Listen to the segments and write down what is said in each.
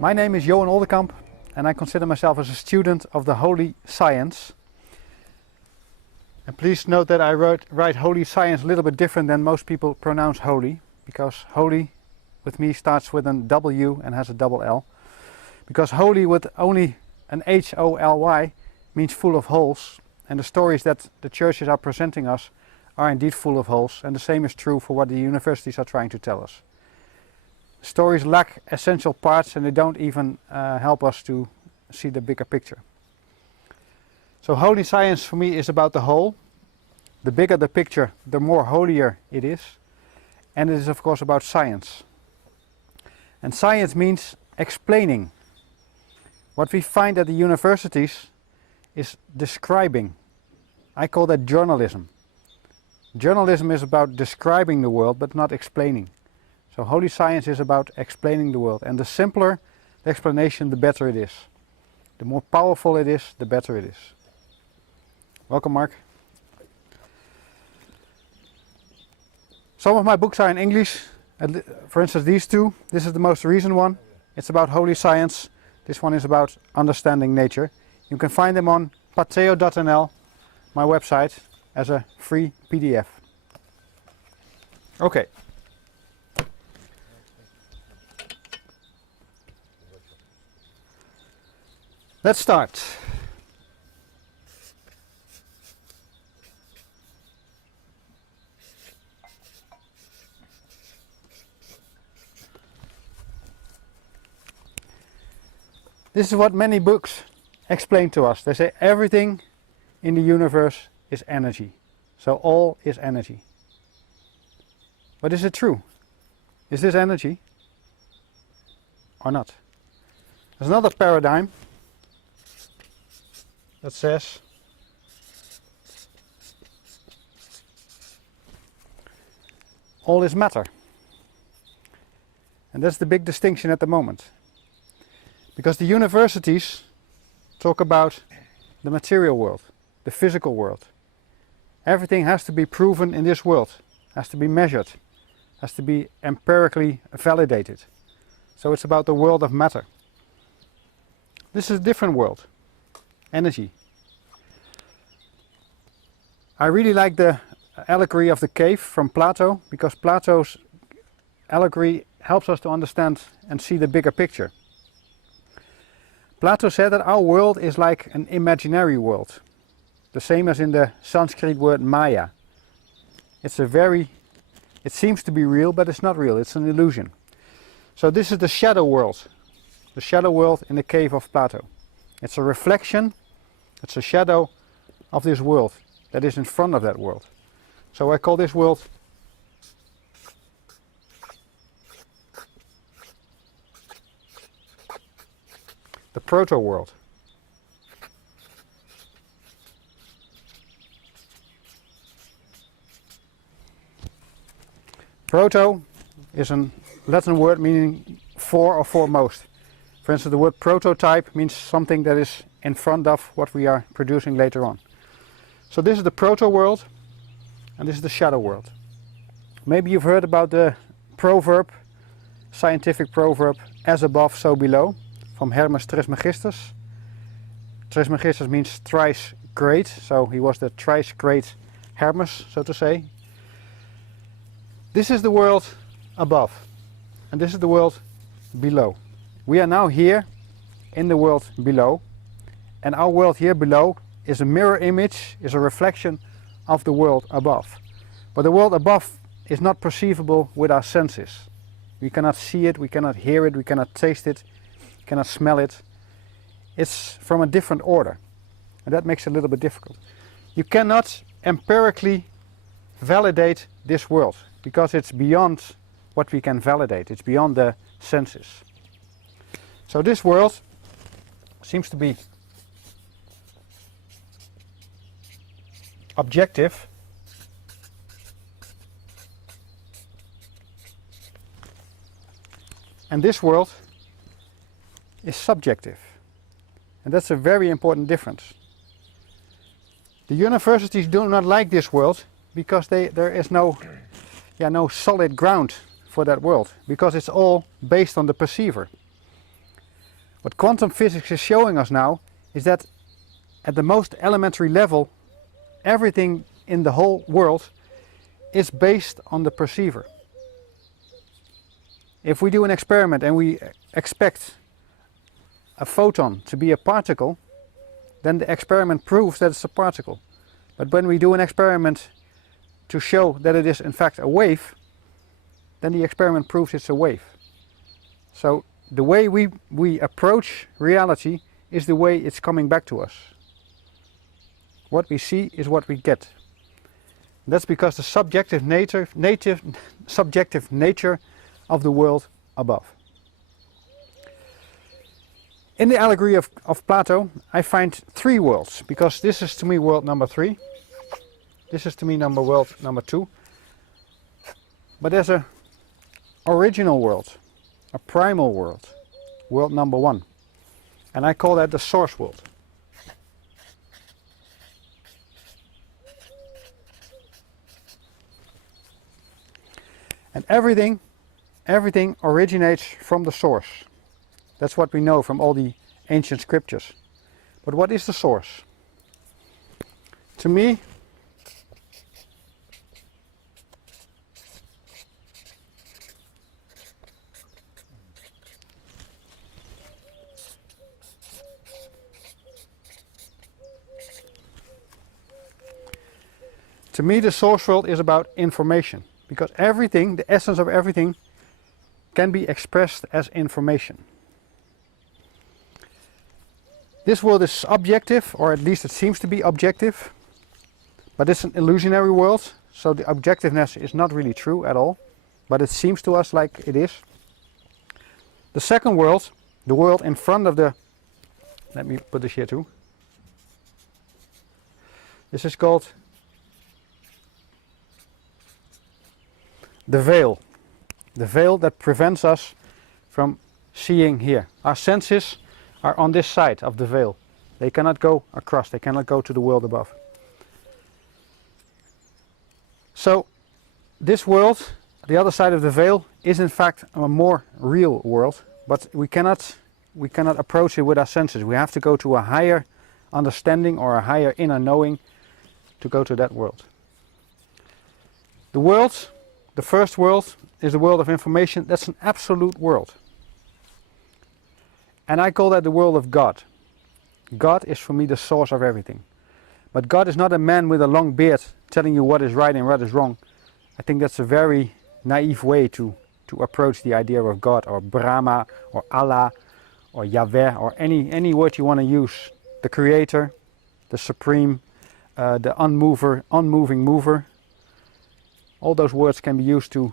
My name is Johan Oldenkamp and I consider myself as a student of the holy science. And please note that I write holy science a little bit different than most people pronounce holy, because holy with me starts with a W and has a double L. Because holy with only an H-O-L-Y means full of holes, and the stories that the churches are presenting us are indeed full of holes, and the same is true for what the universities are trying to tell us. Stories lack essential parts and they don't even help us to see the bigger picture. So holy science for me is about the whole. The bigger the picture, the more holier it is. And it is of course about science. And science means explaining. What we find at the universities is describing. I call that journalism. Journalism is about describing the world but not explaining. So holy science is about explaining the world, and the simpler the explanation, the better it is. The more powerful it is, the better it is. Welcome, Mark. Some of my books are in English, for instance these two. This is the most recent one. It's about holy science. This one is about understanding nature. You can find them on Pateo.nl, my website, as a free PDF. Okay. Let's start. This is what many books explain to us. They say everything in the universe is energy. So all is energy. But is it true? Is this energy or not? There's another paradigm that says all is matter. And that's the big distinction at the moment. Because the universities talk about the material world, the physical world. Everything has to be proven in this world, has to be measured, has to be empirically validated. So it's about the world of matter. This is a different world. Energy. I really like the allegory of the cave from Plato, because Plato's allegory helps us to understand and see the bigger picture. Plato said that our world is like an imaginary world, the same as in the Sanskrit word Maya. It seems to be real, but it's not real, it's an illusion. So this is the shadow world in the cave of Plato. It's a reflection, it's a shadow of this world that is in front of that world. So I call this world the proto-world. Proto is a Latin word meaning for or foremost. For instance, the word prototype means something that is in front of what we are producing later on. So this is the proto-world and this is the shadow world. Maybe you've heard about the proverb, scientific proverb, as above, so below, from Hermes Trismegistus. Trismegistus means thrice great, so he was the thrice great Hermes, so to say. This is the world above, and this is the world below. We are now here in the world below, and our world here below is a mirror image, is a reflection of the world above. But the world above is not perceivable with our senses. We cannot see it, we cannot hear it, we cannot taste it, cannot smell it. It's from a different order, and that makes it a little bit difficult. You cannot empirically validate this world, because it's beyond what we can validate, it's beyond the senses. So this world seems to be objective, and this world is subjective. And that's a very important difference. The universities do not like this world because there is no solid ground for that world, because it's all based on the perceiver. What quantum physics is showing us now is that at the most elementary level, everything in the whole world is based on the perceiver. If we do an experiment and we expect a photon to be a particle, then the experiment proves that it's a particle. But when we do an experiment to show that it is in fact a wave, then the experiment proves it's a wave. So the way we approach reality is the way it's coming back to us. What we see is what we get. That's because the subjective nature of the world above. In the allegory of Plato, I find three worlds, because this is to me world number 3. This is to me world number 2. But there's a original world, a primal world, world number 1. And I call that the source world. And everything originates from the source. That's what we know from all the ancient scriptures. But what is the source? To me, the source world is about information. Because everything, the essence of everything, can be expressed as information. This world is objective, or at least it seems to be objective, but it's an illusionary world, so the objectiveness is not really true at all, but it seems to us like it is. The second world, the world in front of the, let me put this here too. This is called the veil that prevents us from seeing here. Our senses are on this side of the veil. They cannot go across, they cannot go to the world above. So this world, the other side of the veil, is in fact a more real world, but we cannot approach it with our senses. We have to go to a higher understanding or a higher inner knowing to go to that world. The first world is the world of information. That's an absolute world. And I call that the world of God. God is for me the source of everything. But God is not a man with a long beard telling you what is right and what is wrong. I think that's a very naive way to approach the idea of God, or Brahma, or Allah, or Yahweh, or any word you want to use. The Creator, the Supreme, the unmoving mover. All those words can be used to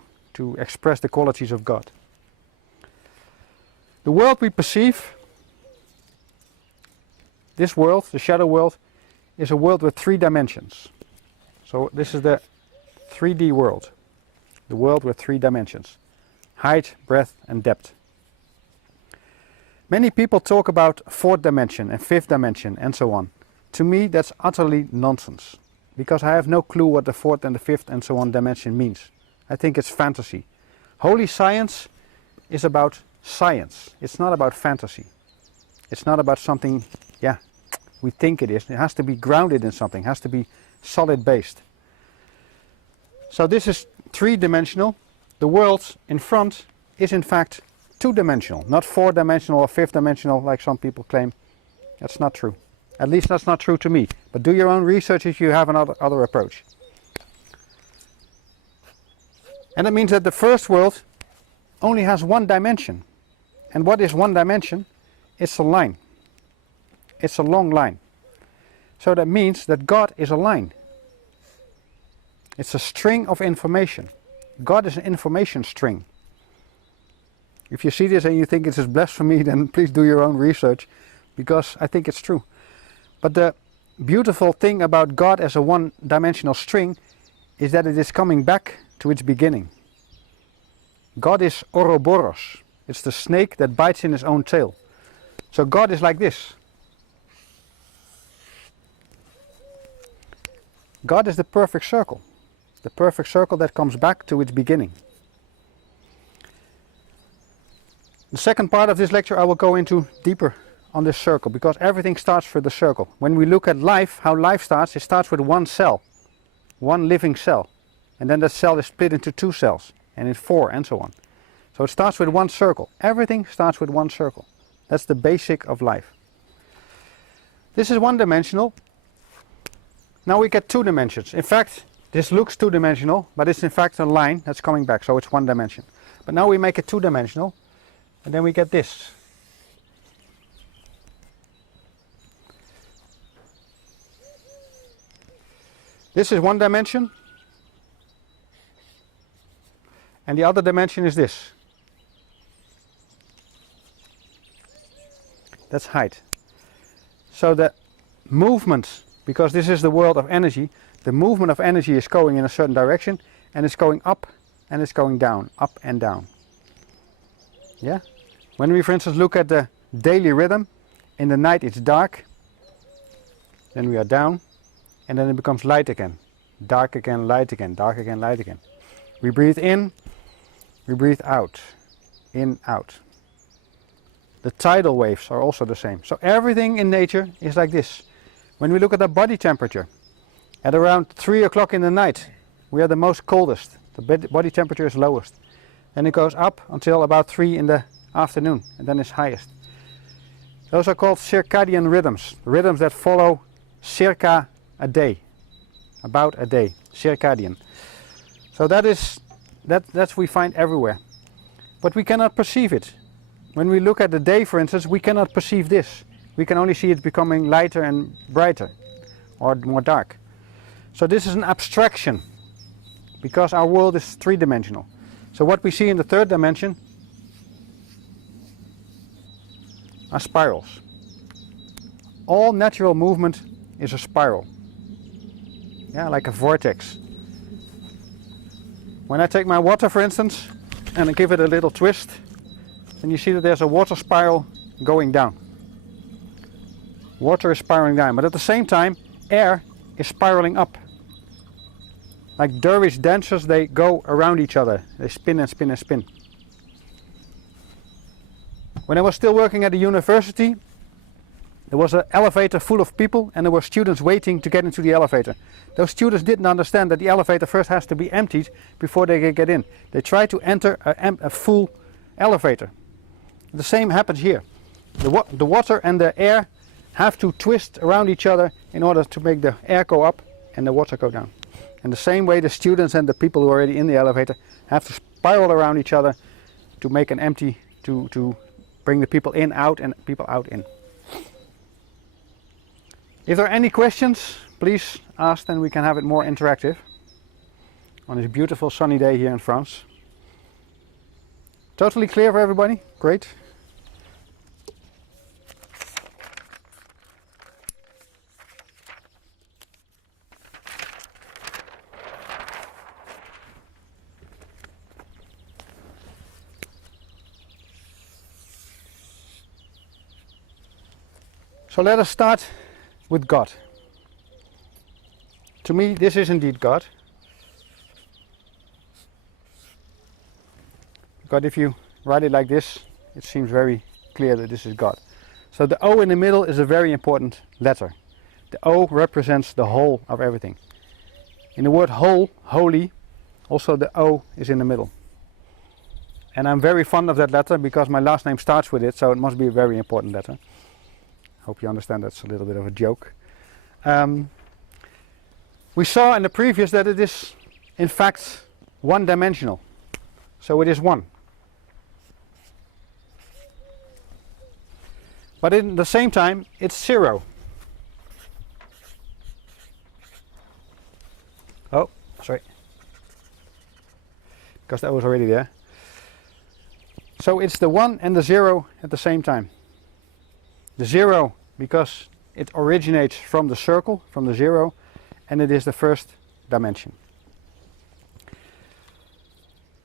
express the qualities of God. The world we perceive, this world, the shadow world, is a world with 3 dimensions. So this is the 3D world. The world with 3 dimensions. Height, breadth and depth. Many people talk about 4th dimension and 5th dimension and so on. To me that's utterly nonsense. Because I have no clue what the 4th and the 5th and so on dimension means. I think it's fantasy. Holy science is about science. It's not about fantasy. It's not about something, we think it is. It has to be grounded in something. It has to be solid based. So this is 3-dimensional. The world in front is in fact 2-dimensional. Not 4-dimensional or 5th-dimensional like some people claim. That's not true. At least that's not true to me. But do your own research if you have another approach. And that means that the first world only has 1 dimension. And what is 1 dimension? It's a line. It's a long line. So that means that God is a line. It's a string of information. God is an information string. If you see this and you think it is blasphemy, then please do your own research, because I think it's true. But the beautiful thing about God as a 1-dimensional string is that it is coming back to its beginning. God is Ouroboros. It's the snake that bites in his own tail. So God is like this. God is the perfect circle. The perfect circle that comes back to its beginning. The second part of this lecture I will go into deeper on this circle, because everything starts with the circle. When we look at life, how life starts, it starts with one cell, one living cell. And then that cell is split into 2 cells, and in 4, and so on. So it starts with one circle. Everything starts with one circle. That's the basic of life. This is one-dimensional. Now we get 2 dimensions. In fact, this looks 2-dimensional, but it's in fact a line that's coming back, so it's 1 dimension. But now we make it 2-dimensional, and then we get this. This is 1 dimension, and the other dimension is this. That's height. So the movement, because this is the world of energy, the movement of energy is going in a certain direction, and it's going up and it's going down, up and down. Yeah? When we, for instance, look at the daily rhythm, in the night it's dark, then we are down, and then it becomes light again. Dark again, light again, dark again, light again. We breathe in, we breathe out, in, out. The tidal waves are also the same. So everything in nature is like this. When we look at the body temperature, at around 3 o'clock in the night, we are the most coldest. The body temperature is lowest. Then it goes up until about 3 in the afternoon, and then it's highest. Those are called circadian rhythms, rhythms that follow circa a day, about a day, circadian. So that's we find everywhere, but we cannot perceive it. When we look at the day, for instance, we cannot perceive this. We can only see it becoming lighter and brighter, or more dark. So this is an abstraction, because our world is 3-dimensional. So what we see in the 3rd dimension are spirals. All natural movement is a spiral. Yeah, like a vortex. When I take my water, for instance, and I give it a little twist, then you see that there's a water spiral going down. Water is spiraling down, but at the same time, air is spiraling up. Like dervish dancers, they go around each other. They spin and spin and spin. When I was still working at the university, there was an elevator full of people, and there were students waiting to get into the elevator. Those students didn't understand that the elevator first has to be emptied before they can get in. They try to enter a full elevator. The same happens here. The water and the air have to twist around each other in order to make the air go up and the water go down. And the same way the students and the people who are already in the elevator have to spiral around each other to make an empty, to bring the people in out and people out in. If there are any questions, please ask, then we can have it more interactive on this beautiful sunny day here in France. Totally clear for everybody? Great. So let us start with God. To me, this is indeed God. But if you write it like this, it seems very clear that this is God. So the O in the middle is a very important letter. The O represents the whole of everything. In the word whole, holy, also the O is in the middle. And I'm very fond of that letter because my last name starts with it, so it must be a very important letter. Hope you understand that's a little bit of a joke. We saw in the previous that it is in fact one-dimensional. So it is one. But at the same time it's 0. Oh, sorry. Because that was already there. So it's the 1 and the 0 at the same time. The 0 because it originates from the circle, from the 0, and it is the first dimension.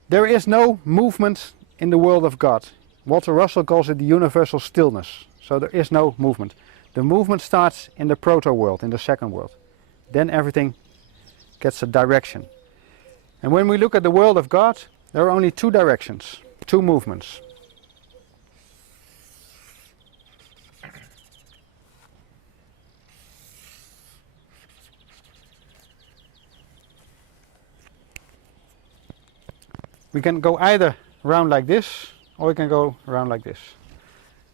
There is no movement in the world of God. Walter Russell calls it the universal stillness. So there is no movement. The movement starts in the proto-world, in the second world. Then everything gets a direction. And when we look at the world of God, there are only 2 directions, 2 movements. we can go either round like this, or we can go around like this.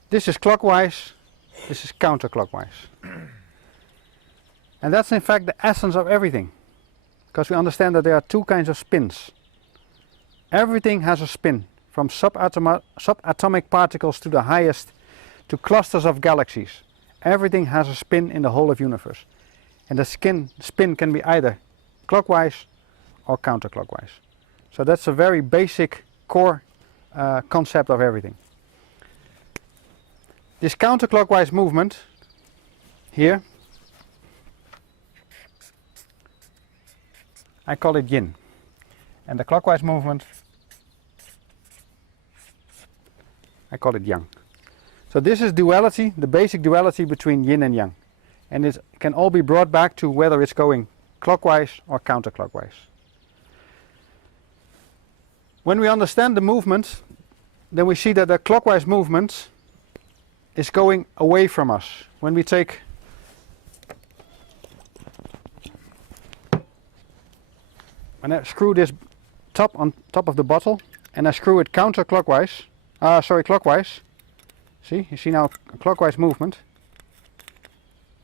This is clockwise, this is counterclockwise. And that's in fact the essence of everything, because we understand that there are two kinds of spins. Everything has a spin, from subatomic particles to the highest, to clusters of galaxies. Everything has a spin in the whole of universe. And the spin can be either clockwise or counterclockwise. So that's a very basic core concept of everything. This counterclockwise movement here, I call it yin. And the clockwise movement, I call it yang. So this is duality, the basic duality between yin and yang. And it can all be brought back to whether it's going clockwise or counterclockwise. When we understand the movement, then we see that the clockwise movement is going away from us. When we take when I screw this top on top of the bottle and I screw it clockwise, see, you see now a clockwise movement,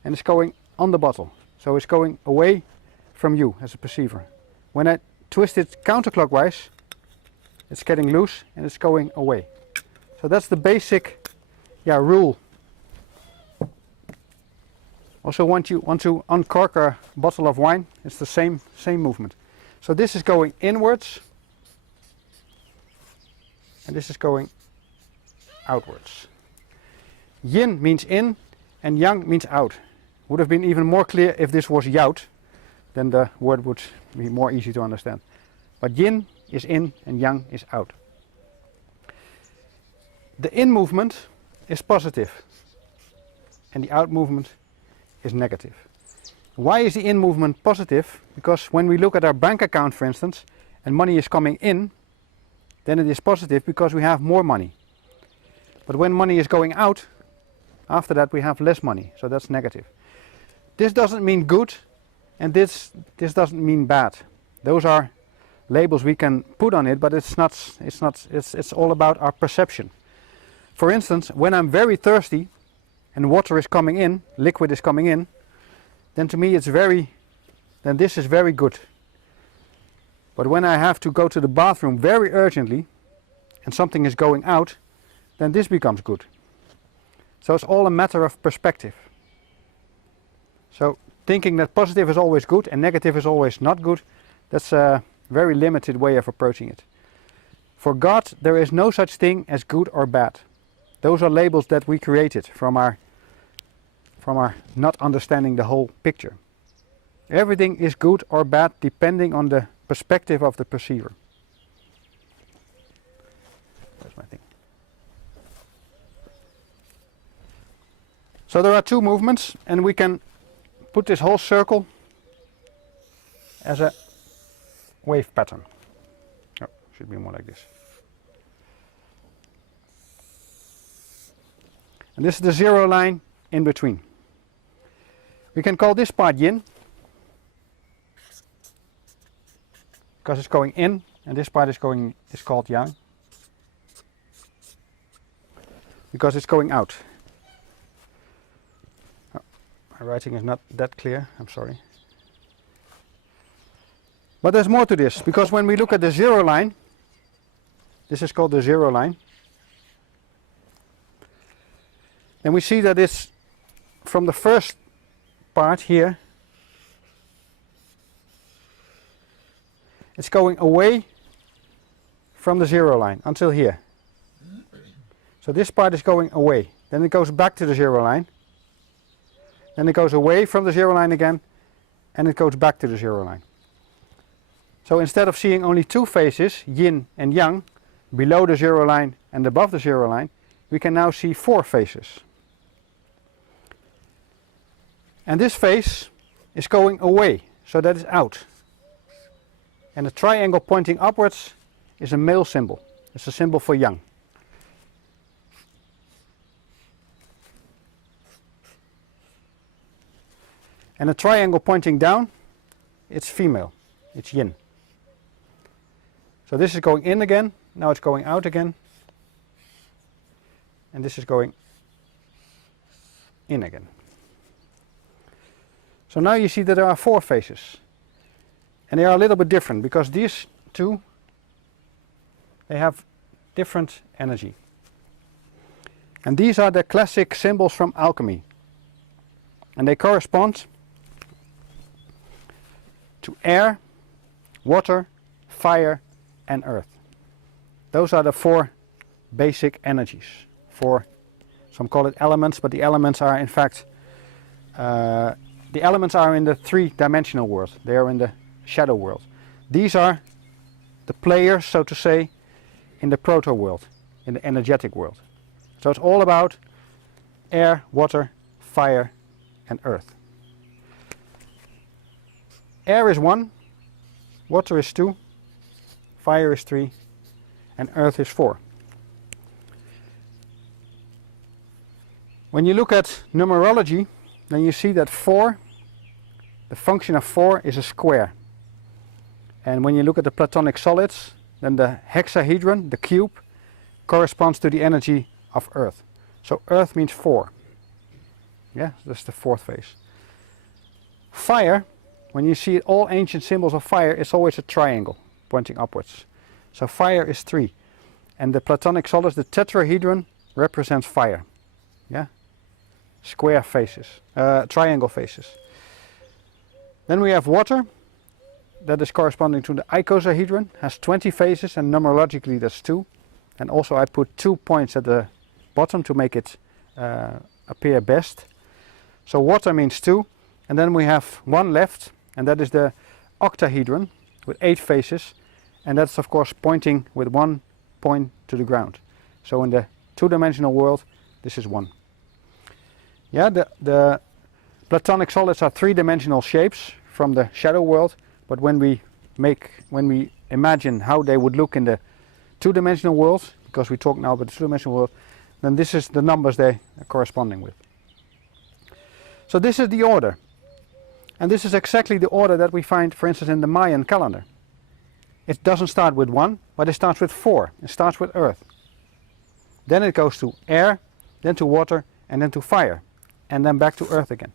and it's going on the bottle, so it's going away from you as a perceiver. When I twist it counterclockwise, it's getting loose and it's going away. So that's the basic rule. Also, once you want to uncork a bottle of wine, it's the same movement. So this is going inwards, and this is going outwards. Yin means in, and yang means out. Would have been even more clear if this was yout, then the word would be more easy to understand. But yin is in and yang is out. The in movement is positive, and the out movement is negative. Why is the in movement positive? Because when we look at our bank account, for instance, and money is coming in, then it is positive because we have more money. But when money is going out, after that we have less money, so that's negative. This doesn't mean good, and this doesn't mean bad. Those are labels we can put on it, but it's all about our perception. For instance, when I'm very thirsty and water is coming in, liquid is coming in, then to me then this is very good. But when I have to go to the bathroom very urgently and something is going out, then this becomes good. So it's all a matter of perspective. So thinking that positive is always good and negative is always not good, that's a very limited way of approaching it. For God, there is no such thing as good or bad. Those are labels that we created from our not understanding the whole picture. Everything is good or bad depending on the perspective of the perceiver. That's my thing. So there are two movements, and we can put this whole circle as a wave pattern. Oh, should be more like this. And this is the zero line in between. We can call this part yin, because it's going in, and this part is called yang, because it's going out. Oh, my writing is not that clear, I'm sorry. But there's more to this, because when we look at the zero line, this is called the zero line, then we see that it's from the first part here, it's going away from the zero line until here. So this part is going away, then it goes back to the zero line, then it goes away from the zero line again, and it goes back to the zero line. So instead of seeing only two faces, yin and yang, below the zero line and above the zero line, we can now see four faces. And this face is going away, so that is out. And the triangle pointing upwards is a male symbol. It's a symbol for yang. And the triangle pointing down, it's female, it's yin. So this is going in again, now it's going out again, and this is going in again. So now you see that there are 4 phases, and they are a little bit different because these two, they have different energy. And these are the classic symbols from alchemy, and they correspond to air, water, fire and earth. Those are the 4 basic energies. Some call it elements, but the elements are in fact the elements are in the 3-dimensional world. They are in the shadow world. These are the players, so to say, in the proto world, in the energetic world. So it's all about air, water, fire and earth. Air is 1, water is 2, fire is 3 and earth is 4. When you look at numerology, then you see that 4, the function of 4 is a square. And when you look at the Platonic solids, then the hexahedron, the cube, corresponds to the energy of earth. So earth means 4. Yeah, that's the 4th phase. Fire, when you see all ancient symbols of fire, it's always a triangle pointing upwards. So fire is 3. And the Platonic solids, the tetrahedron, represents fire. Yeah? Square faces, triangle faces. Then we have water, that is corresponding to the icosahedron, has 20 phases and numerologically that's 2. And also I put 2 points at the bottom to make it appear best. So water means 2, and then we have 1 left, and that is the octahedron with 8 phases, and that's of course pointing with 1 point to the ground. So in the 2-dimensional world, this is 1. Yeah, the Platonic solids are 3-dimensional shapes from the shadow world, but when we imagine how they would look in the 2-dimensional world, because we talk now about the 2-dimensional world, then this is the numbers they are corresponding with. So this is the order, and this is exactly the order that we find, for instance, in the Mayan calendar. It doesn't start with 1, but it starts with 4. It starts with earth. Then it goes to air, then to water, and then to fire, and then back to earth again.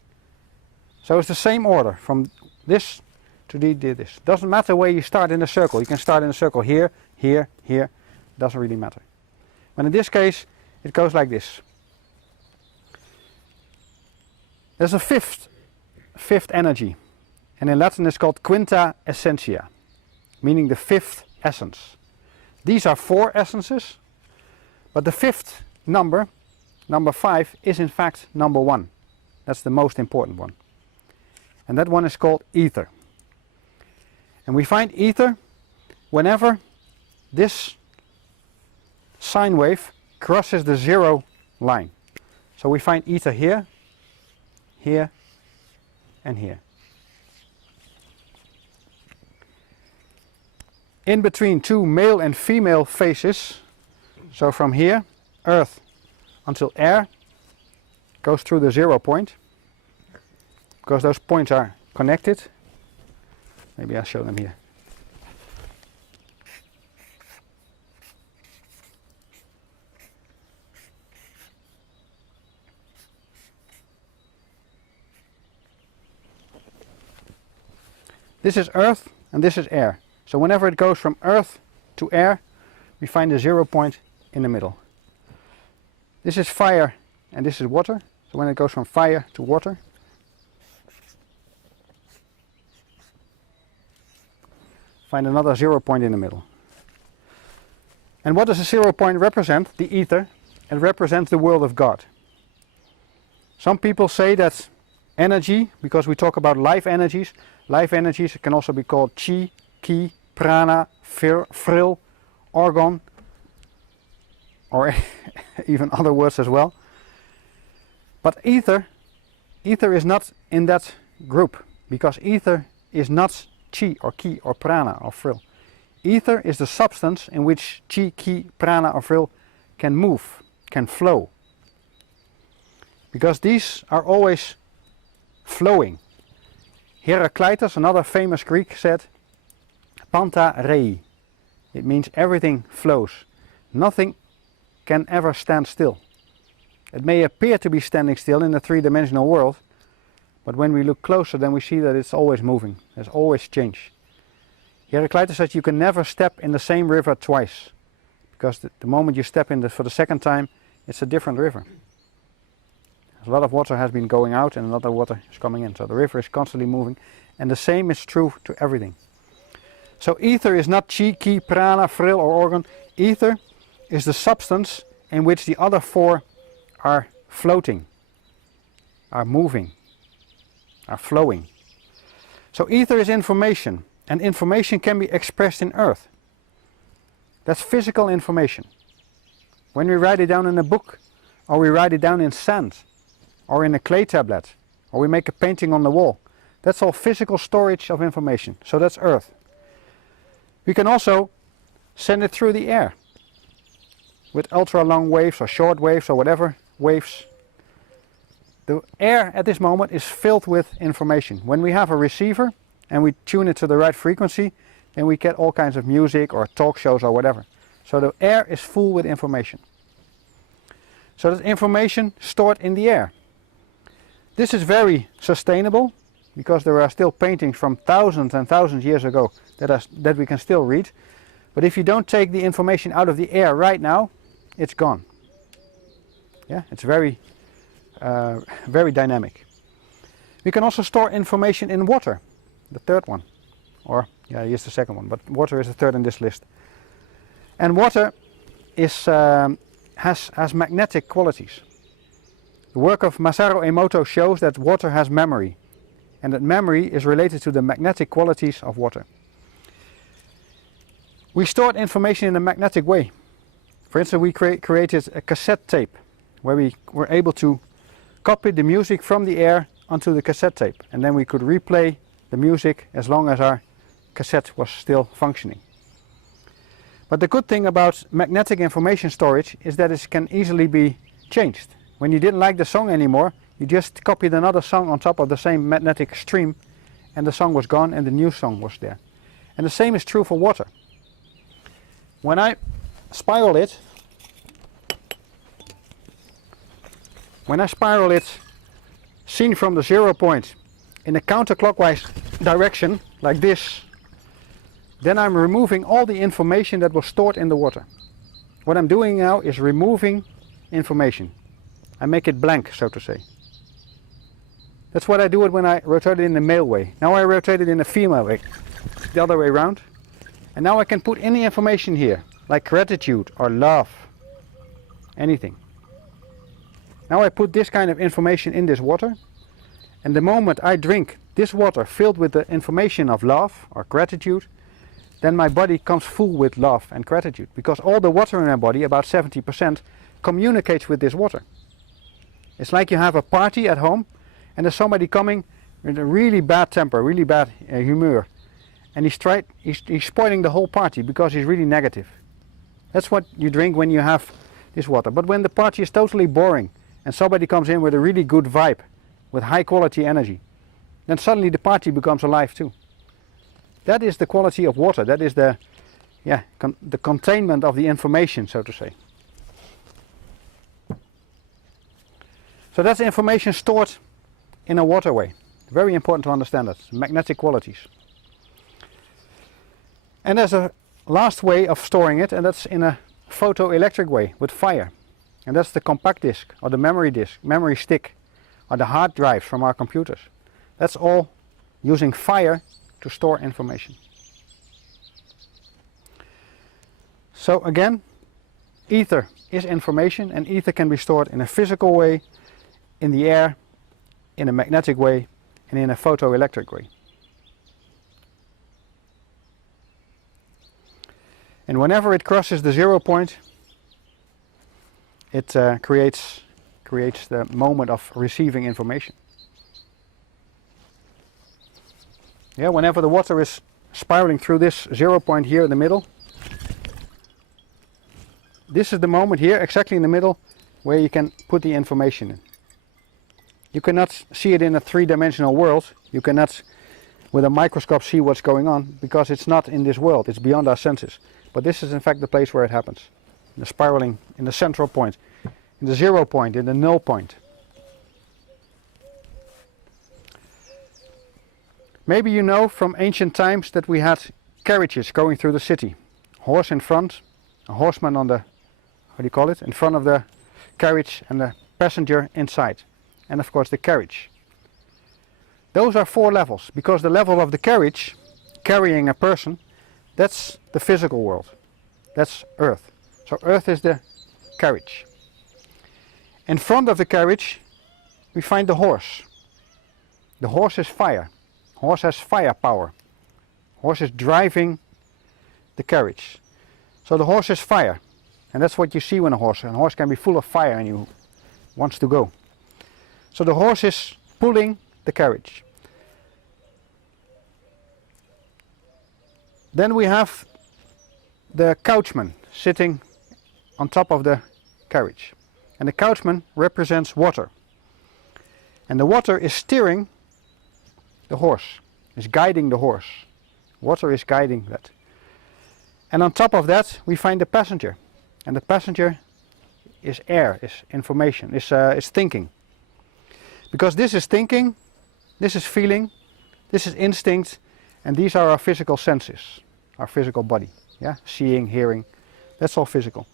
So it's the same order from this to this. Doesn't matter where you start in the circle. You can start in a circle here, here, here. Doesn't really matter. But in this case, it goes like this. There's a fifth energy, and in Latin it's called quinta essentia, meaning the 5th essence. These are 4 essences, but the 5th number, number 5, is in fact number 1. That's the most important one. And that one is called ether. And we find ether whenever this sine wave crosses the 0 line. So we find ether here, here and here. In between 2 male and female phases, so from here, earth, until air, goes through the 0 point, because those points are connected. Maybe I'll show them here. This is earth and this is air. So whenever it goes from earth to air, we find a 0 point in the middle. This is fire and this is water. So when it goes from fire to water, find another 0 point in the middle. And what does a 0 point represent? The ether. It represents the world of God. Some people say that energy, because we talk about life energies can also be called chi, ki, prana, frill, organ, or even other words as well. But ether is not in that group, because ether is not chi or ki or prana or frill. Ether is the substance in which chi, ki, prana or frill can move, can flow. Because these are always flowing. Heraclitus, another famous Greek, said, Panta rei. It means everything flows. Nothing can ever stand still. It may appear to be standing still in the three-dimensional world, but when we look closer, then we see that it's always moving. There's always change. Heraclitus said you can never step in the same river twice, because the moment you step in for the second time, it's a different river. A lot of water has been going out and a lot of water is coming in, so the river is constantly moving, and the same is true to everything. So ether is not chi, ki, prana, frill or organ. Ether is the substance in which the other four are floating, are moving, are flowing. So ether is information, and information can be expressed in earth. That's physical information. When we write it down in a book, or we write it down in sand, or in a clay tablet, or we make a painting on the wall, that's all physical storage of information. So that's earth. We can also send it through the air with ultra long waves or short waves or whatever waves. The air at this moment is filled with information. When we have a receiver and we tune it to the right frequency, then we get all kinds of music or talk shows or whatever. So the air is full with information. So there's information stored in the air. This is very sustainable because there are still paintings from thousands and thousands of years ago that we can still read. But if you don't take the information out of the air right now, it's gone. Yeah, it's very dynamic. We can also store information in water, the third one. Or, yeah, here's the second one, but water is the third in this list. And water is, has magnetic qualities. The work of Masaru Emoto shows that water has memory, and that memory is related to the magnetic qualities of water. We stored information in a magnetic way. For instance, we created a cassette tape where we were able to copy the music from the air onto the cassette tape, and then we could replay the music as long as our cassette was still functioning. But the good thing about magnetic information storage is that it can easily be changed. When you didn't like the song anymore, you just copied another song on top of the same magnetic stream, and the song was gone and the new song was there. And the same is true for water. When I spiral it, seen from the 0 point in a counterclockwise direction, like this, then I'm removing all the information that was stored in the water. What I'm doing now is removing information. I make it blank, so to say. That's what I do it when I rotate it in the male way. Now I rotate it in the female way, the other way around. And now I can put any information here, like gratitude or love, anything. Now I put this kind of information in this water, and the moment I drink this water filled with the information of love or gratitude, then my body comes full with love and gratitude, because all the water in our body, about 70%, communicates with this water. It's like you have a party at home and there's somebody coming with a really bad temper, really bad humor, and he's spoiling the whole party because he's really negative. That's what you drink when you have this water. But when the party is totally boring and somebody comes in with a really good vibe, with high quality energy, then suddenly the party becomes alive too. That is the quality of water. That is the containment of the information, so to say. So that's information stored in a waterway. Very important to understand that. Magnetic qualities. And there's a last way of storing it, and that's in a photoelectric way with fire. And that's the compact disc or the memory stick, or the hard drives from our computers. That's all using fire to store information. So again, ether is information, and ether can be stored in a physical way, in the air, in a magnetic way, and in a photoelectric way. And whenever it crosses the 0 point, it creates the moment of receiving information. Yeah, whenever the water is spiraling through this 0 point here in the middle, this is the moment here, exactly in the middle, where you can put the information in. You cannot see it in a three-dimensional world. You cannot with a microscope see what's going on, because it's not in this world, it's beyond our senses. But this is in fact the place where it happens, in the spiraling, in the central point, in the 0 point, in the null point. Maybe you know from ancient times that we had carriages going through the city. Horse in front, a horseman on the, how do you call it, in front of the carriage, and the passenger inside. And of course the carriage. Those are 4 levels, because the level of the carriage, carrying a person, that's the physical world. That's Earth. So Earth is the carriage. In front of the carriage we find the horse. The horse is fire. Horse has firepower. Horse is driving the carriage. So the horse is fire. And that's what you see when a horse can be full of fire and you wants to go. So the horse is pulling the carriage. Then we have the coachman sitting on top of the carriage. And the coachman represents water. And the water is steering the horse, is guiding the horse. Water is guiding that. And on top of that we find the passenger. And the passenger is air, is information, is thinking. Because this is thinking, this is feeling, this is instinct, and these are our physical senses, our physical body. Yeah, seeing, hearing, that's all physical.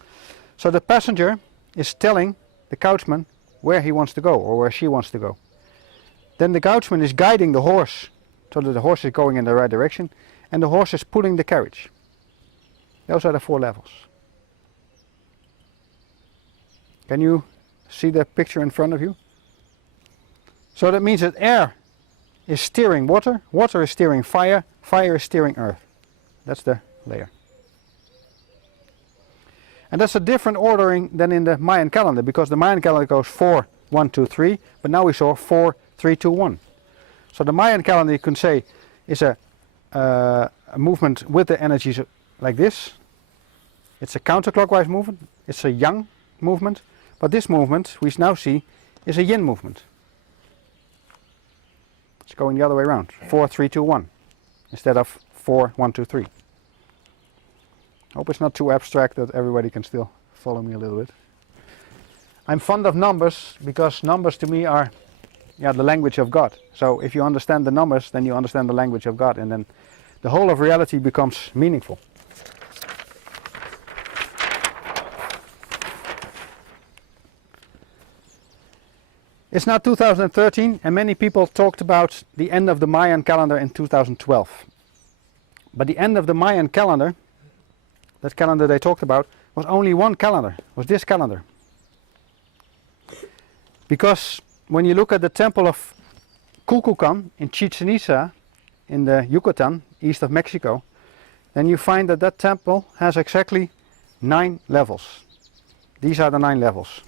So the passenger is telling the coachman where he wants to go or where she wants to go. Then the coachman is guiding the horse so that the horse is going in the right direction, and the horse is pulling the carriage. Those are the 4 levels. Can you see the picture in front of you? So that means that air is steering water, water is steering fire, fire is steering earth. That's the layer. And that's a different ordering than in the Mayan calendar, because the Mayan calendar goes 4, 1, 2, 3, but now we saw 4, 3, 2, 1. So the Mayan calendar, you can say, is a movement with the energies like this. It's a counterclockwise movement, it's a yang movement, but this movement we now see is a yin movement. It's going the other way around, 4, 3, 2, 1, instead of 4, 1, 2, 3. Hope it's not too abstract that everybody can still follow me a little bit. I'm fond of numbers because numbers to me are the language of God. So if you understand the numbers, then you understand the language of God, and then the whole of reality becomes meaningful. It's now 2013, and many people talked about the end of the Mayan calendar in 2012. But the end of the Mayan calendar, that calendar they talked about, was only one calendar, was this calendar. Because when you look at the temple of Kukulkan in Chichen Itza, in the Yucatan, east of Mexico, then you find that that temple has exactly 9 levels. These are the 9 levels.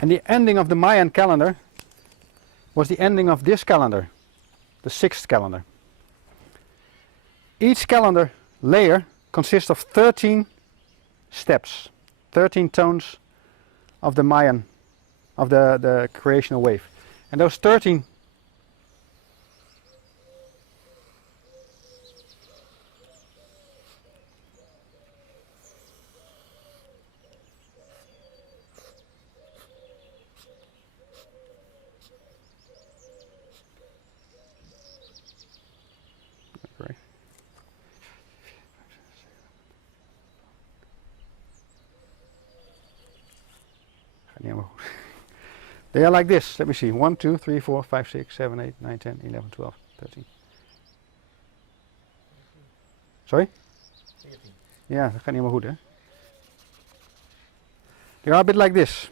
And the ending of the Mayan calendar was the ending of this calendar, the 6th calendar. Each calendar layer consists of 13 steps, 13 tones of the Mayan, of the creational wave. And those 13 they are like this. Let me see. 1, 2, 3, 4, 5, 6, 7, 8, 9, 10, 11, 12, 13. Sorry? 14. Ja, dat gaat niet helemaal goed, hè? They are a bit like this.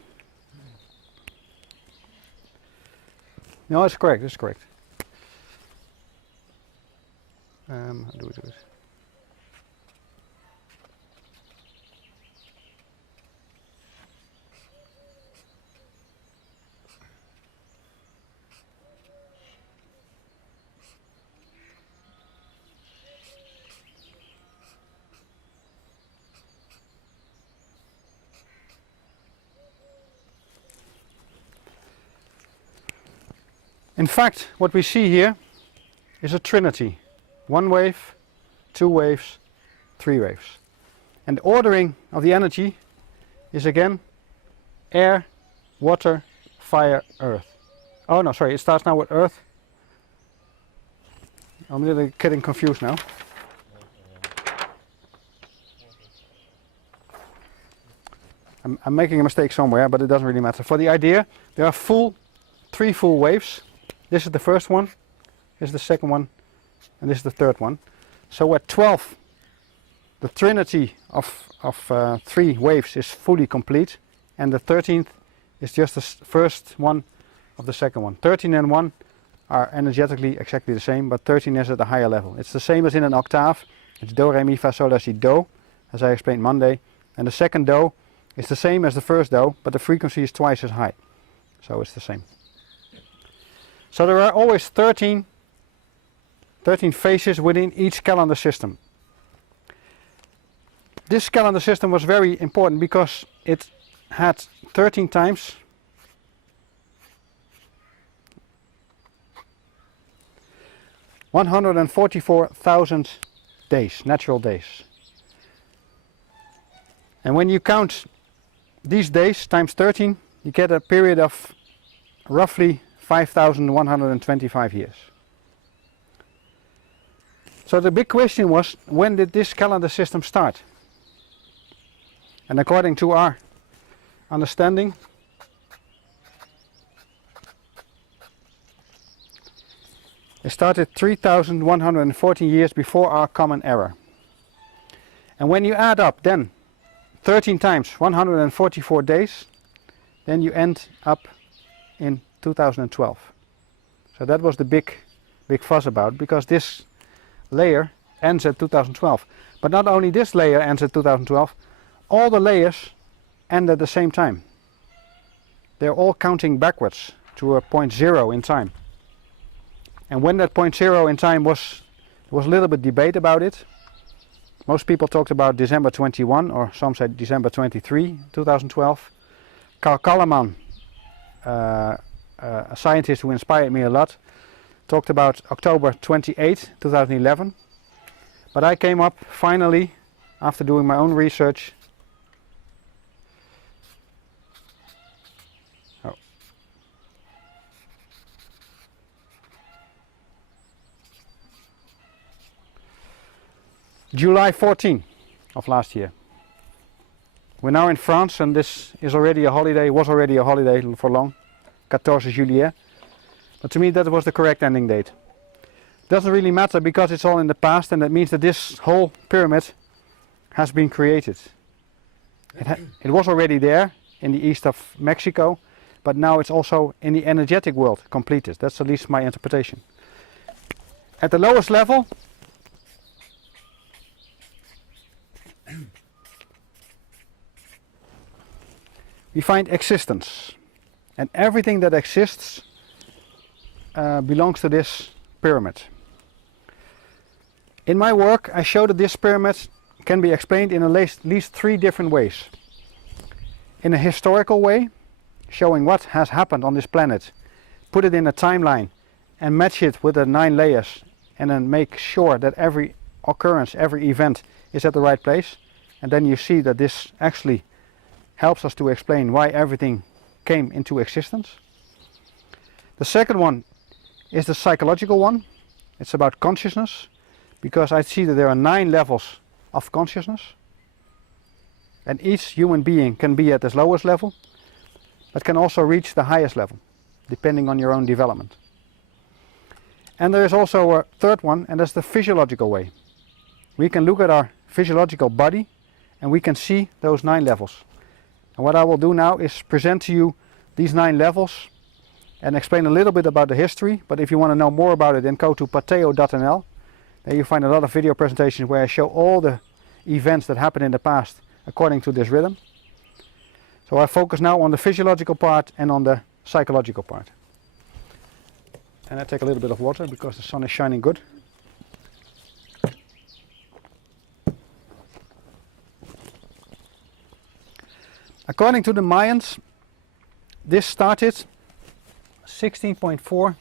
No, it's correct. It's correct. How do we do it? In fact, what we see here is a trinity. 1 wave, 2 waves, 3 waves. And the ordering of the energy is again air, water, fire, earth. Oh no, sorry, it starts now with earth. I'm a little getting confused now. I'm making a mistake somewhere, but it doesn't really matter. For the idea, there are 3 full waves. This is the first one, this is the second one, and this is the third one. So at 12, the trinity of 3 waves is fully complete, and the 13th is just the first one of the second one. 13 and 1 are energetically exactly the same, but 13 is at a higher level. It's the same as in an octave. It's do, re, mi, fa, sol, la, si, do, as I explained Monday. And the second do is the same as the first do, but the frequency is twice as high. So it's the same. So there are always 13 phases within each calendar system. This calendar system was very important because it had 13 times 144,000 days, natural days. And when you count these days times 13, you get a period of roughly 5,125 years. So the big question was, when did this calendar system start? And according to our understanding, it started 3,114 years before our common era. And when you add up then 13 times 144 days, then you end up in 2012. So that was the big fuss about, because this layer ends at 2012. But not only this layer ends at 2012, all the layers end at the same time. They're all counting backwards to a point 0 in time. And when that point 0 in time was, there was a little bit debate about it. Most people talked about December 21, or some said December 23, 2012. Carl Kalleman, a scientist who inspired me a lot, talked about October 28, 2011. But I came up finally, after doing my own research, July 14 of last year. We're now in France, and this is already a holiday, was already a holiday for long, 14 juillet. But to me that was the correct ending date. Doesn't really matter because it's all in the past, and that means that this whole pyramid has been created. It was already there in the east of Mexico, but now it's also in the energetic world completed. That's at least my interpretation. At the lowest level, we find existence, and everything that exists belongs to this pyramid. In my work I show that this pyramid can be explained in at least 3 different ways. In a historical way, showing what has happened on this planet, put it in a timeline and match it with the 9 layers, and then make sure that every occurrence, every event is at the right place, and then you see that this actually helps us to explain why everything came into existence. The second one is the psychological one. It's about consciousness, because I see that there are 9 levels of consciousness, and each human being can be at this lowest level, but can also reach the highest level, depending on your own development. And there is also a third one, and that's the physiological way. We can look at our physiological body, and we can see those 9 levels. And what I will do now is present to you these 9 levels and explain a little bit about the history. But if you want to know more about it, then go to Pateo.nl. There you find a lot of video presentations where I show all the events that happened in the past according to this rhythm. So I focus now on the physiological part and on the psychological part. And I take a little bit of water because the sun is shining good. According to the Mayans, this started 16.4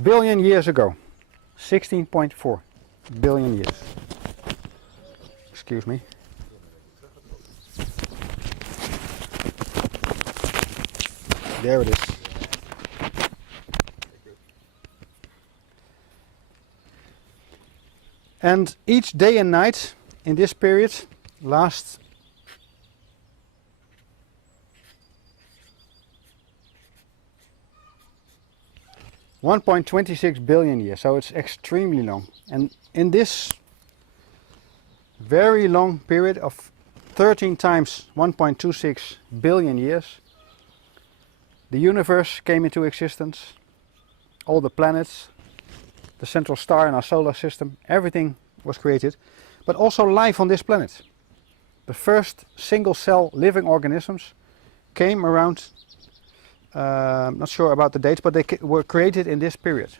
billion years ago. 16.4 billion years. Excuse me. There it is. And each day and night in this period lasts 1.26 billion years, so it's extremely long. And in this very long period of 13 times 1.26 billion years, the universe came into existence, all the planets, the central star in our solar system, everything was created, but also life on this planet. The first single cell living organisms came around, not sure about the dates, but they were created in this period.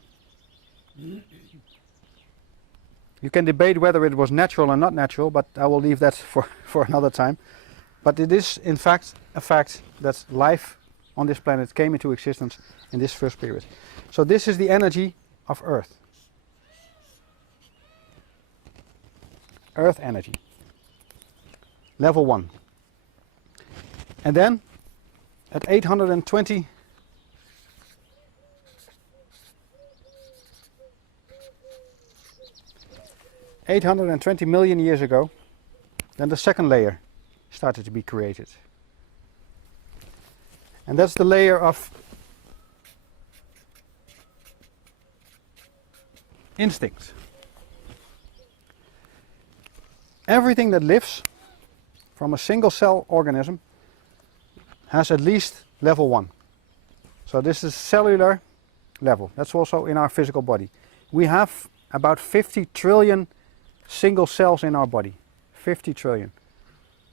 You can debate whether it was natural or not natural, but I will leave that for another time. But it is in fact a fact that life on this planet came into existence in this first period. So this is the energy of Earth. Earth energy. Level 1. And then at 820 million years ago, then the second layer started to be created. And that's the layer of instinct. Everything that lives from a single cell organism has at least level 1. So this is cellular level. That's also in our physical body. We have about 50 trillion single cells in our body. 50 trillion.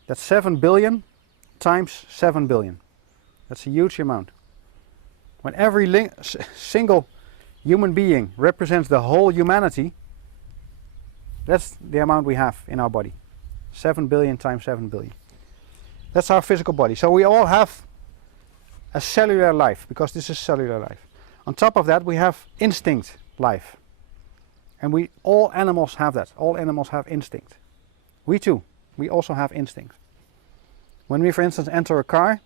That's 7 billion times 7 billion. That's a huge amount. When every single human being represents the whole humanity, that's the amount we have in our body. 7 billion times 7 billion. That's our physical body. So we all have a cellular life, because this is cellular life. On top of that, we have instinct life. And all animals have that. All animals have instinct. We too. We also have instinct. When we, for instance, enter a car,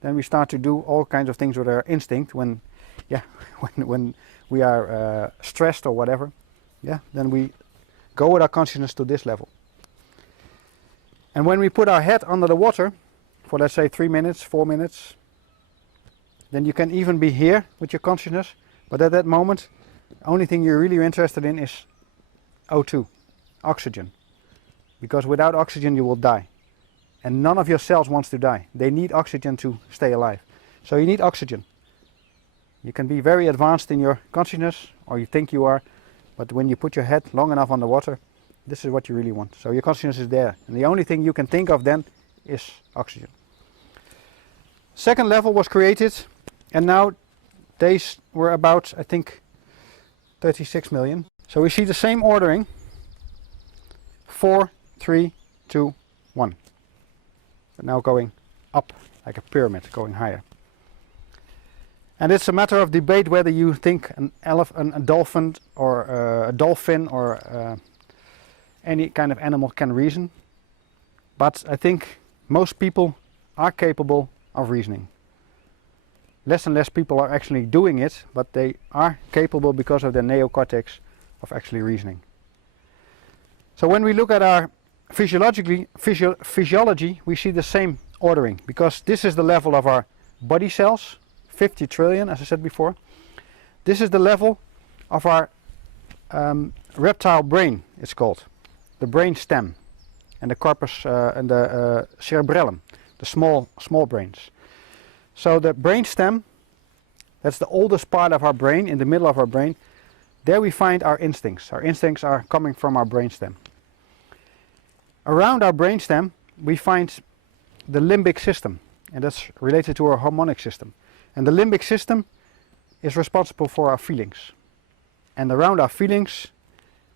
then we start to do all kinds of things with our instinct. When we are stressed or whatever, then we go with our consciousness to this level. And when we put our head under the water for, let's say, 3 minutes, 4 minutes, then you can even be here with your consciousness, but at that moment, the only thing you're really interested in is O2, oxygen. Because without oxygen you will die. And none of your cells wants to die. They need oxygen to stay alive. So you need oxygen. You can be very advanced in your consciousness, or you think you are, but when you put your head long enough under water, this is what you really want. So your consciousness is there. And the only thing you can think of then is oxygen. Second level was created, and now days were about, I think, 36 million. So we see the same ordering. 4, 3, 2, 1. But now going up like a pyramid, going higher. And it's a matter of debate whether you think a dolphin or any kind of animal can reason. But I think most people are capable of reasoning. Less and less people are actually doing it, but they are capable because of their neocortex of actually reasoning. So when we look at our physiology, we see the same ordering, because this is the level of our body cells, 50 trillion, as I said before. This is the level of our reptile brain, it's called. The brain stem and the corpus and the cerebellum, the small brains. So the brain stem, that's the oldest part of our brain, in the middle of our brain. There we find our instincts. Our instincts are coming from our brain stem. Around our brain stem we find the limbic system, and that's related to our harmonic system. And the limbic system is responsible for our feelings. And around our feelings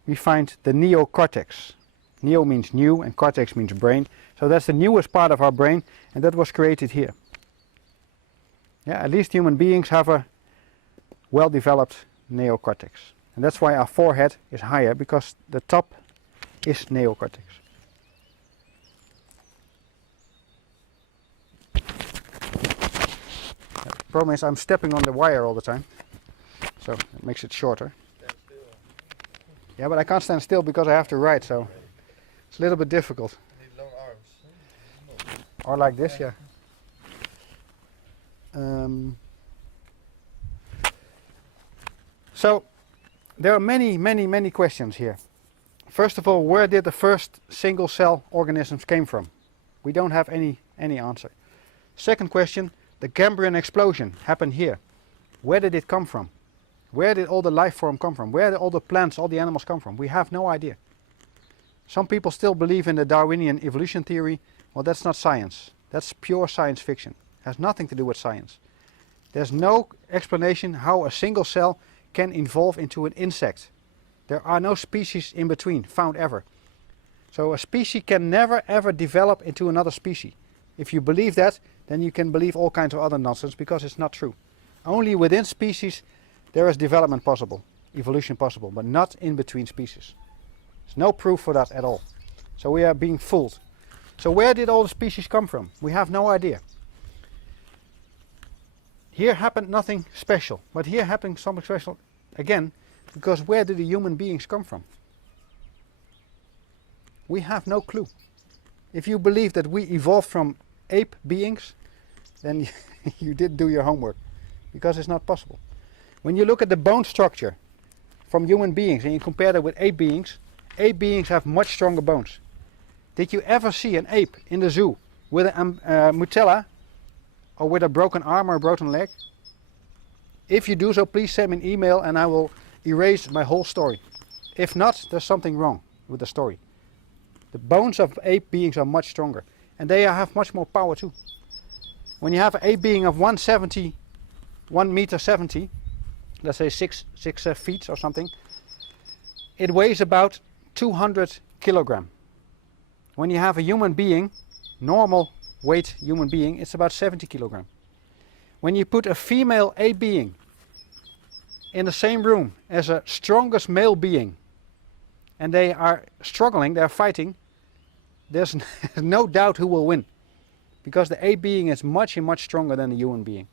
we find the neocortex. Neo means new and cortex means brain. So that's the newest part of our brain, and that was created here. Yeah, at least human beings have a well-developed neocortex. And that's why our forehead is higher, because the top is neocortex. The problem is I'm stepping on the wire all the time, so it makes it shorter. Yeah, but I can't stand still because I have to write, so it's a little bit difficult. You need long arms. Or like this, yeah. So there are many questions here. First of all, where did the first single cell organisms came from? We don't have any answer. Second question, the Cambrian explosion happened here. Where did it come from? Where did all the life form come from? Where did all the plants, all the animals come from? We have no idea. Some people still believe in the Darwinian evolution theory. Well, that's not science. That's pure science fiction. It has nothing to do with science. There's no explanation how a single cell can evolve into an insect. There are no species in between found ever. So a species can never ever develop into another species. If you believe that, then you can believe all kinds of other nonsense, because it's not true. Only within species there is development possible, evolution possible, but not in between species. There's no proof for that at all. So we are being fooled. So where did all the species come from? We have no idea. Here happened nothing special, but here happened something special again, because where did the human beings come from? We have no clue. If you believe that we evolved from ape beings, then you didn't do your homework, because it's not possible. When you look at the bone structure from human beings and you compare that with ape beings have much stronger bones. Did you ever see an ape in the zoo with a mutella or with a broken arm or a broken leg? If you do so, please send me an email and I will erase my whole story. If not, there's something wrong with the story. The bones of ape beings are much stronger, and they have much more power too. When you have an ape being of 170, 1 meter 70, let's say 6 feet or something, it weighs about 200 kilogram. When you have a human being, normal weight human being, it's about 70 kilogram. When you put a female ape being in the same room as a strongest male being, and they are struggling, they are fighting, there's no doubt who will win, because the ape being is much stronger than the human being.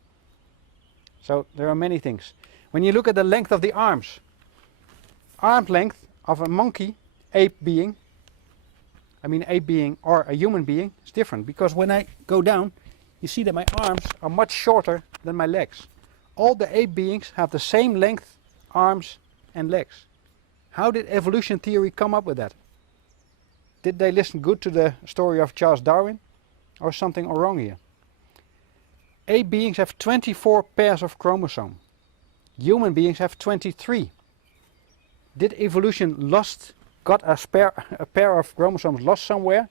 So there are many things. When you look at the length of the arms, arm length of a monkey ape being, ape being or a human being, is different, because when I go down, you see that my arms are much shorter than my legs. All the ape beings have the same length arms and legs. How did evolution theory come up with that? Did they listen good to the story of Charles Darwin, or something wrong here? Ape beings have 24 pairs of chromosomes. Human beings have 23. Did evolution got a pair of chromosomes lost somewhere?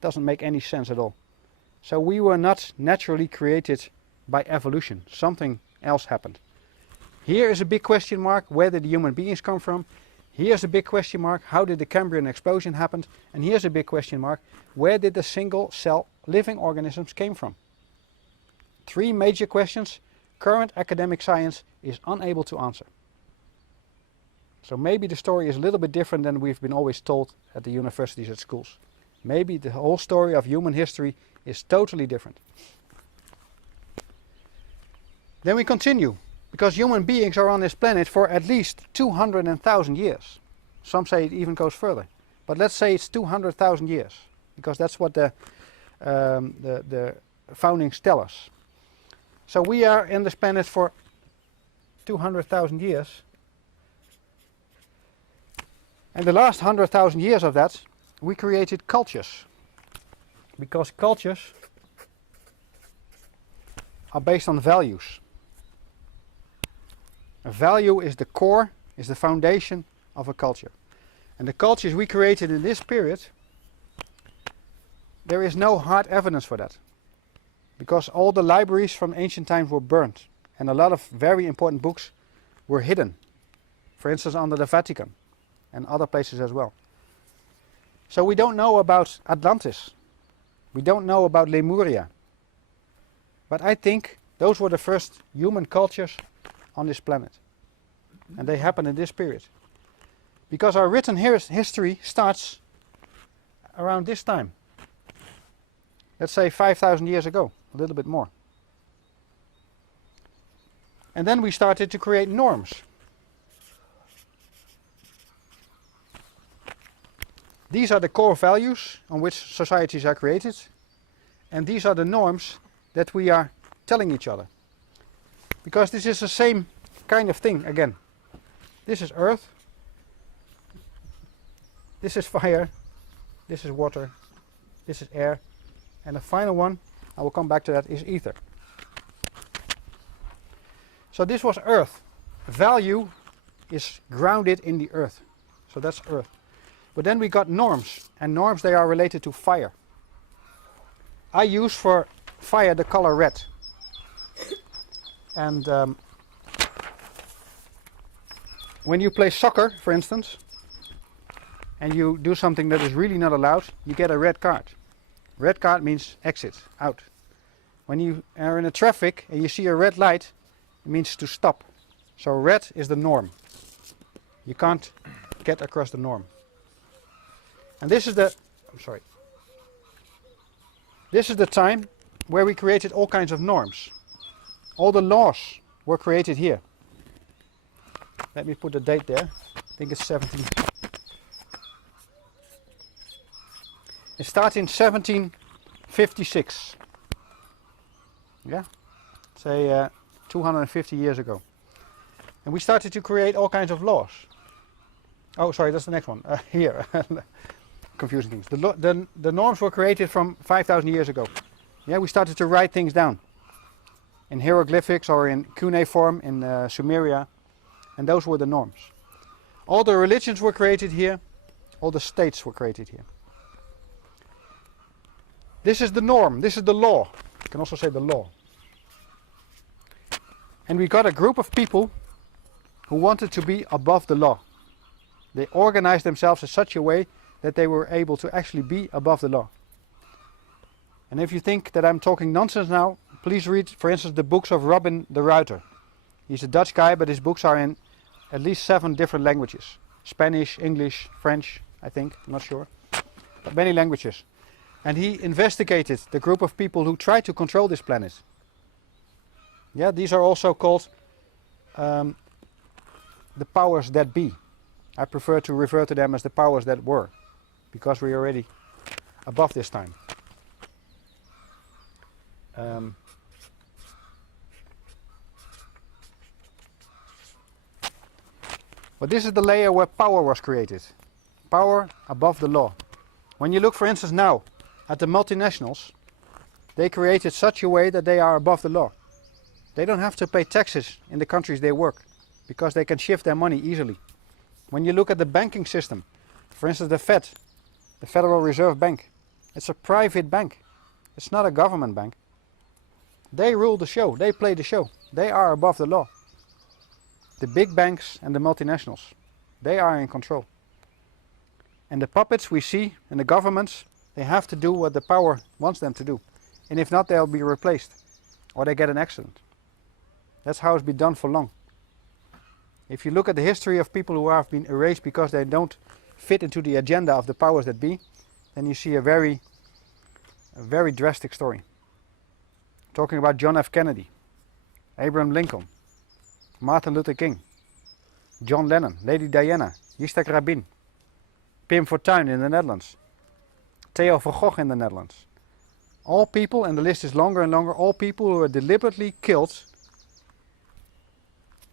Doesn't make any sense at all. So we were not naturally created by evolution. Something else happened. Here is a big question mark. Where did the human beings come from? Here's a big question mark. How did the Cambrian explosion happen? And here's a big question mark. Where did the single cell living organisms came from? 3 major questions current academic science is unable to answer. So maybe the story is a little bit different than we've been always told at the universities, at schools. Maybe the whole story of human history is totally different. Then we continue, because human beings are on this planet for at least 200,000 years. Some say it even goes further. But let's say it's 200,000 years, because that's what the foundings tell us. So we are in this planet for 200,000 years. And the last 100,000 years of that, we created cultures. Because cultures are based on values. A value is the core, is the foundation of a culture. And the cultures we created in this period, there is no hard evidence for that. Because all the libraries from ancient times were burnt. And a lot of very important books were hidden. For instance, under the Vatican and other places as well. So we don't know about Atlantis. We don't know about Lemuria. But I think those were the first human cultures on this planet. and they happen in this period. Because our written history starts around this time. Let's say 5,000 years ago, a little bit more. And then we started to create norms. These are the core values on which societies are created, and these are the norms that we are telling each other. Because this is the same kind of thing again. This is earth, this is fire, this is water, this is air, and the final one, I will come back to that, is ether. So this was earth. Value is grounded in the earth. So that's earth. But then we got norms, and norms, they are related to fire. I use for fire the color red. And when you play soccer, for instance, and you do something that is really not allowed, you get a red card. Red card means exit, out. When you are in a traffic and you see a red light, it means to stop. So red is the norm. You can't get across the norm. And this is the, this is the time where we created all kinds of norms. All the laws were created here. Let me put the date there. I think it's 17. It starts in 1756. Yeah, say 250 years ago. And we started to create all kinds of laws. Oh, sorry, that's the next one. Here. Confusing things. The norms were created from 5,000 years ago. Yeah, we started to write things down in hieroglyphics or in cuneiform in Sumeria, and those were the norms. All the religions were created here, all the states were created here. This is the norm, this is the law. You can also say the law. And we got a group of people who wanted to be above the law. They organized themselves in such a way that they were able to actually be above the law. And if you think that I'm talking nonsense now, please read, for instance, the books of Robin de Ruyter. He's a Dutch guy, but his books are in at least 7 different languages. Spanish, English, French, I think, I'm not sure. But many languages. And he investigated the group of people who tried to control this planet. Yeah, these are also called the powers that be. I prefer to refer to them as the powers that were, because we're already above this time. But this is the layer where power was created. Power above the law. When you look, for instance, now at the multinationals, they created such a way that they are above the law. They don't have to pay taxes in the countries they work, because they can shift their money easily. When you look at the banking system, for instance the Fed, the Federal Reserve Bank, it's a private bank. It's not a government bank. They rule the show, they play the show. They are above the law. The big banks and the multinationals, they are in control. And the puppets we see in the governments, they have to do what the power wants them to do. And if not, they'll be replaced. Or they get an accident. That's how it's been done for long. If you look at the history of people who have been erased because they don't fit into the agenda of the powers that be, then you see a very drastic story. Talking about John F. Kennedy, Abraham Lincoln, Martin Luther King, John Lennon, Lady Diana, Yitzhak Rabin, Pim Fortuyn in the Netherlands, Theo van Gogh in the Netherlands. All people, and the list is longer and longer, all people who were deliberately killed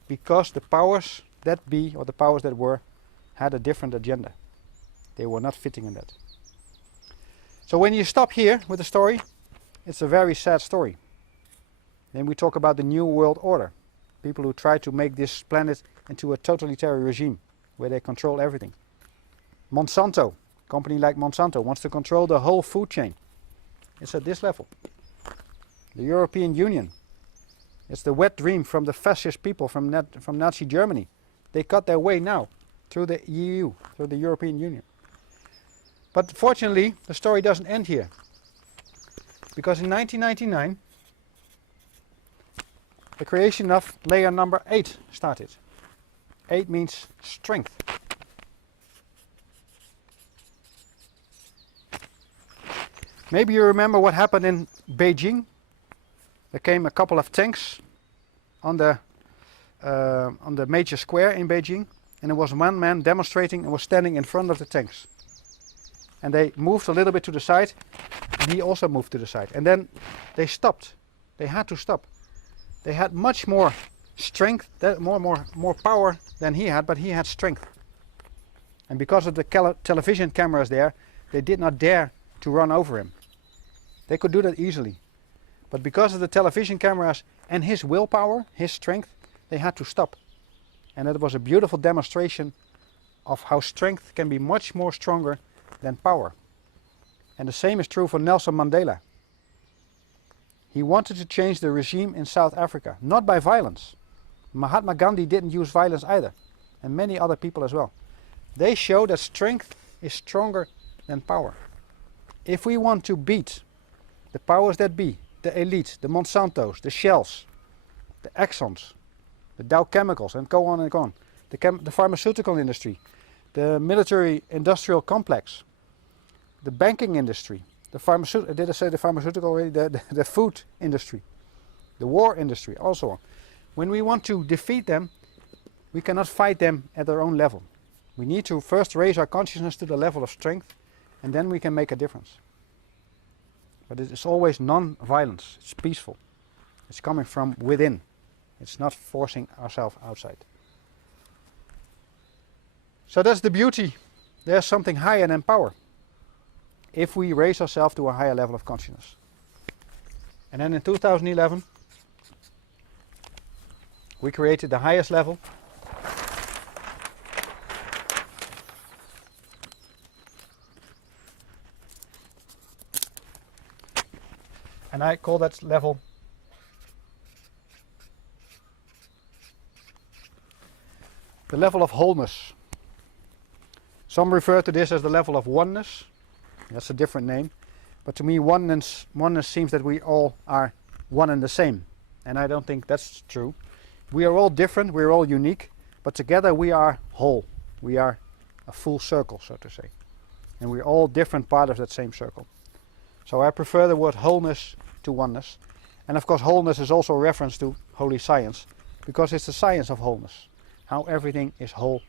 because the powers that be, or the powers that were, had a different agenda. They were not fitting in that. So when you stop here with the story, it's a very sad story. Then we talk about the New World Order. People who try to make this planet into a totalitarian regime, where they control everything. Monsanto, a company like Monsanto, wants to control the whole food chain. It's at this level. The European Union. It's the wet dream from the fascist people from Nazi Germany. They cut their way now through the EU, through the European Union. But fortunately, the story doesn't end here. Because in 1999, the creation of layer number 8 started. 8 means strength. Maybe you remember what happened in Beijing. There came a couple of tanks on the major square in Beijing, and there was one man demonstrating and was standing in front of the tanks. And they moved a little bit to the side, and he also moved to the side. And then they stopped. They had to stop. They had much more strength, more power than he had, but he had strength. And because of the television cameras there, they did not dare to run over him. They could do that easily. But because of the television cameras and his willpower, his strength, they had to stop. And it was a beautiful demonstration of how strength can be much more stronger than power. And the same is true for Nelson Mandela. He wanted to change the regime in South Africa, not by violence. Mahatma Gandhi didn't use violence either, and many other people as well. They show that strength is stronger than power. If we want to beat the powers that be, the elite, the Monsantos, the Shells, the Exxons, the Dow Chemicals, and go on and go on, the pharmaceutical industry, the military industrial complex, the banking industry, did I say the pharmaceutical already? The food industry, the war industry, also. When we want to defeat them, we cannot fight them at their own level. We need to first raise our consciousness to the level of strength, and then we can make a difference. But it is always non-violence. It's peaceful. It's coming from within. It's not forcing ourselves outside. So that's the beauty. There's something higher than power, if we raise ourselves to a higher level of consciousness. And then in 2011, we created the highest level. And I call that level the level of wholeness. Some refer to this as the level of oneness. That's a different name. But to me, oneness seems that we all are one and the same. And I don't think that's true. We are all different, we're all unique, but together we are whole. We are a full circle, so to say. And we're all different parts of that same circle. So I prefer the word wholeness to oneness. And of course, wholeness is also a reference to holy science, because it's the science of wholeness, how everything is whole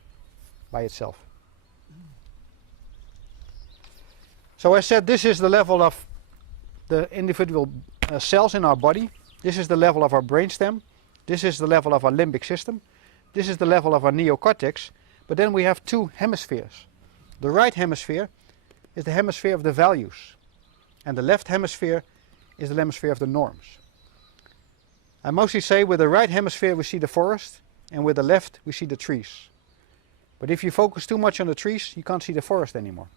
by itself. So I said this is the level of the individual cells in our body. This is the level of our brainstem. This is the level of our limbic system. This is the level of our neocortex. But then we have two hemispheres. The right hemisphere is the hemisphere of the values. And the left hemisphere is the hemisphere of the norms. I mostly say with the right hemisphere we see the forest, and with the left we see the trees. But if you focus too much on the trees, you can't see the forest anymore.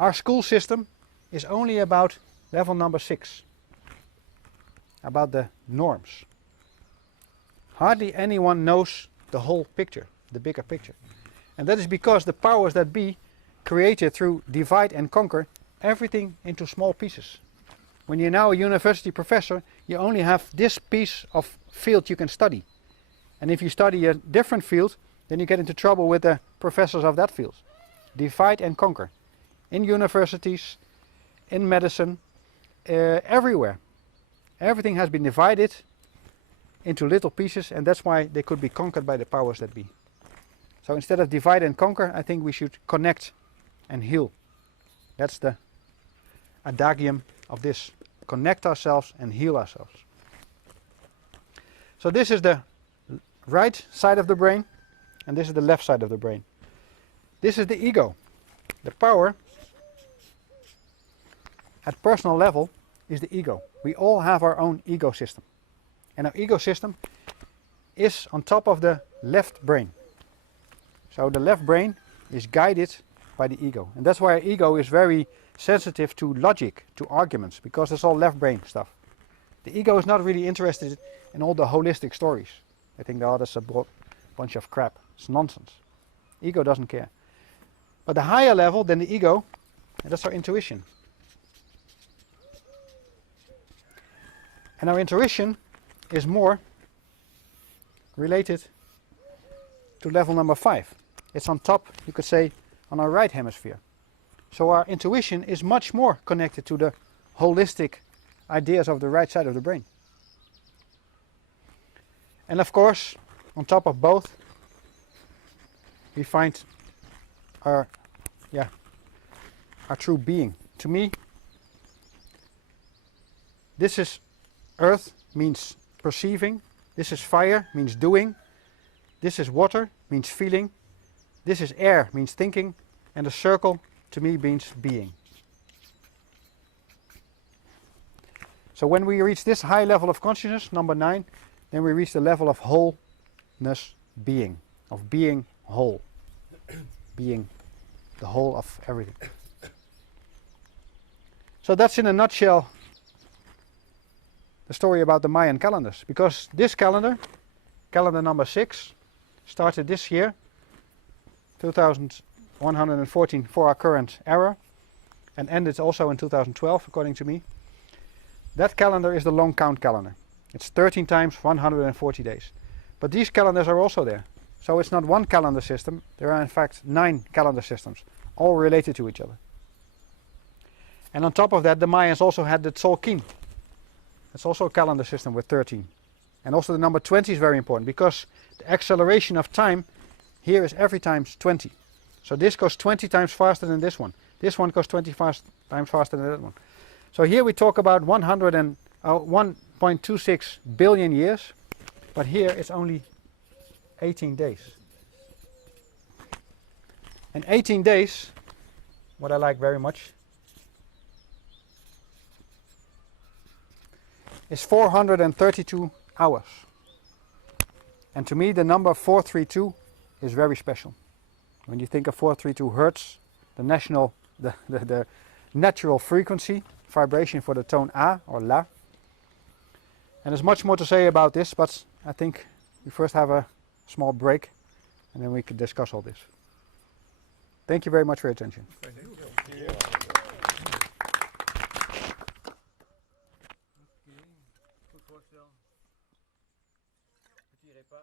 Our school system is only about level number 6, about the norms. Hardly anyone knows the whole picture, the bigger picture. And that is because the powers that be created through divide and conquer everything into small pieces. When you're now a university professor, you only have this piece of field you can study. And if you study a different field, then you get into trouble with the professors of that field. Divide and conquer. In universities, in medicine, everywhere. Everything has been divided into little pieces, and that's why they could be conquered by the powers that be. So instead of divide and conquer, I think we should connect and heal. That's the adagium of this. Connect ourselves and heal ourselves. So this is the right side of the brain, and this is the left side of the brain. This is the ego. The power at personal level is the ego. We all have our own ego system. And our ego system is on top of the left brain. So the left brain is guided by the ego. And that's why our ego is very sensitive to logic, to arguments, because it's all left brain stuff. The ego is not really interested in all the holistic stories. I think that's a bunch of crap. It's nonsense. Ego doesn't care. But the higher level than the ego, and that's our intuition. And our intuition is more related to level number 5. It's on top, you could say, on our right hemisphere. So our intuition is much more connected to the holistic ideas of the right side of the brain. And of course, on top of both, we find our true being. To me, this is earth, means perceiving. This is fire, means doing. This is water, means feeling. This is air, means thinking. And the circle, to me, means being. So when we reach this high level of consciousness, number 9, then we reach the level of wholeness being, of being whole, being the whole of everything. So that's in a nutshell the story about the Mayan calendars, because this calendar, calendar number 6, started this year, 2114 for our current era, and ended also in 2012 according to me. That calendar is the long count calendar. It's 13 times 140 days. But these calendars are also there. So it's not one calendar system, there are in fact 9 calendar systems, all related to each other. And on top of that, the Mayans also had the Tzolk'in. It's also a calendar system with 13. And also the number 20 is very important, because the acceleration of time here is every times 20. So this goes 20 times faster than this one. This one goes 20 times faster than that one. So here we talk about 1.26 billion years, but here it's only 18 days. And 18 days, what I like very much, is 432 hours. And to me the number 432 is very special. When you think of 432 hertz, the natural frequency, vibration for the tone A or La. And there's much more to say about this, but I think we first have a small break and then we can discuss all this. Thank you very much for your attention. Thank you. Goed voorstel. Het hier even.